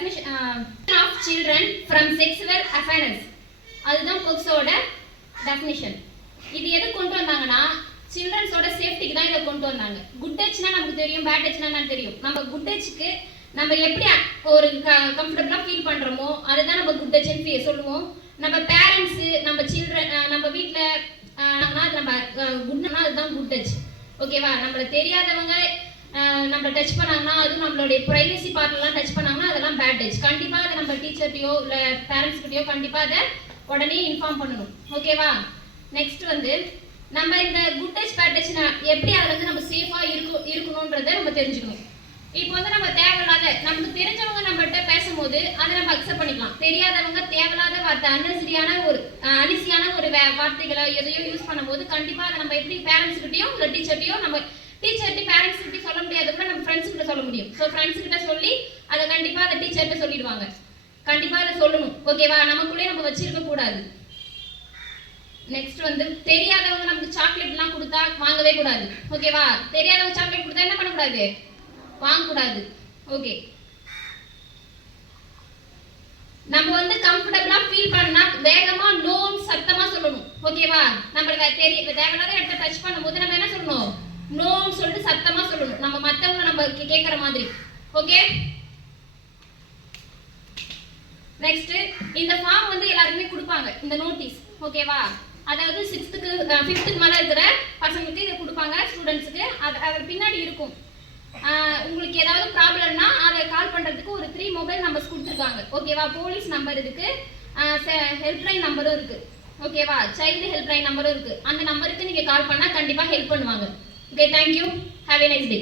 definition of children from sexual offense. அதுதான் போக்சோட definition. இது எது கொண்டு வந்தாங்கன்னா சில்ட்ரன்ஸோட சேஃப்டிக்கு தான் இதை கொண்டு வந்தாங்க. குட் டச்னா நமக்கு தெரியும், பேட் டச்னா தெரியும். நம்ம குட் டச்சுக்கு நம்ம எப்படி ஒரு கம்ஃபர்டபுளாக ஃபீல் பண்ணுறோமோ அதுதான் நம்ம குட் டச்னு சொல்லுவோம். நம்ம பேரண்ட்ஸு நம்ம சில்ட்ரன் நம்ம வீட்டில் அது நம்ம குட்னா அதுதான் குட் டச். ஓகேவா? நம்மள தெரியாதவங்க நம்ம டச் பண்ணாங்கன்னா, அதுவும் நம்மளுடைய ப்ரைவசி பார்ட்லாம் டச் பண்ணாங்கன்னா அதெல்லாம் பேட் டச். கண்டிப்பாக அதை நம்ம டீச்சர்கிட்டையோ இல்லை பேரண்ட்ஸ்கிட்டையோ கண்டிப்பாக அதை உடனே இன்ஃபார்ம் பண்ணணும். ஓகேவா? நெக்ஸ்ட் வந்து நம்ம இந்த குட் டச் பேட் டச் எப்படி அதில் வந்து நம்ம சேஃபாக இருக்கணுன்றதை நம்ம தெரிஞ்சுக்கணும். இப்போ வந்து நம்ம தேவையில்லாத நமக்கு தெரிஞ்சவங்க நம்மகிட்ட பேசும்போது அதை நம்ம அக்செப்ட் பண்ணிக்கலாம். தெரியாதவங்க தேவையில்லாத வார்த்தை அனிசியான ஒரு வார்த்தைகளை எதையோ யூஸ் பண்ணும்போது கண்டிப்பாக அதை நம்ம எப்படி பேரண்ட்ஸ்கிட்டையோ இல்லை டீச்சர்கிட்டையோ நம்ம டீச்சர்கிட்ட பேரண்ட்ஸ் கிட்ட சொல்ல முடியாது கூட நம்ம ஃப்ரெண்ட்ஸ் கிட்ட சொல்ல முடியும். ஸோ ஃப்ரெண்ட்ஸ் கிட்ட சொல்லி அதை கண்டிப்பாக அதை டீச்சர்கிட்ட சொல்லிடுவாங்க. கண்டிப்பாக அதை சொல்லணும். ஓகேவா? நமக்குள்ளே நம்ம வச்சிருக்க கூடாது. நெக்ஸ்ட் வந்து தெரியாதவங்க நமக்கு சாக்லேட்லாம் கொடுத்தா வாங்கவே கூடாது. ஓகேவா? தெரியாதவங்க சாக்லேட் கொடுத்தா என்ன பண்ணக்கூடாது? வாங்கக்கூடாது. ஓகே, நம்ம வந்து கம்ஃபர்டபுளா ஃபீல் பண்ணா வேகமா நோன்னு சத்தமா சொல்லணும். ஓகேவா? நம்ம தேவையில்லாத இடத்த டச் பண்ணும்போது நம்ம என்ன சொல்லணும்? நோன்னு சொல்லிட்டு சத்தமா சொல்லணும். நம்ம மத்தவங்க நம்ம கேட்குற மாதிரி. ஓகே, நெக்ஸ்ட் இந்த ஃபார்ம் வந்து எல்லாருக்குமே கொடுப்பாங்க, இந்த நோட்டீஸ். ஓகேவா? அதாவது 6th 5th மேலே இருக்கிற பசங்களுக்கு இதை கொடுப்பாங்க, ஸ்டூடெண்ட்ஸுக்கு. அது பின்னாடி இருக்கும். உங்களுக்கு ஏதாவது ப்ராப்ளம்னா அதை கால் பண்ணுறதுக்கு ஒரு 3 மொபைல் நம்பர்ஸ் கொடுத்துருக்காங்க. ஓகேவா? போலீஸ் நம்பர் இருக்கு, ஹெல்ப்லைன் நம்பரும் இருக்கு. ஓகேவா? சைல்டு ஹெல்ப்லைன் நம்பரும் இருக்கு. அந்த நம்பருக்கு நீங்கள் கால் பண்ணால் கண்டிப்பாக ஹெல்ப் பண்ணுவாங்க. Okay, thank you. Have a nice day.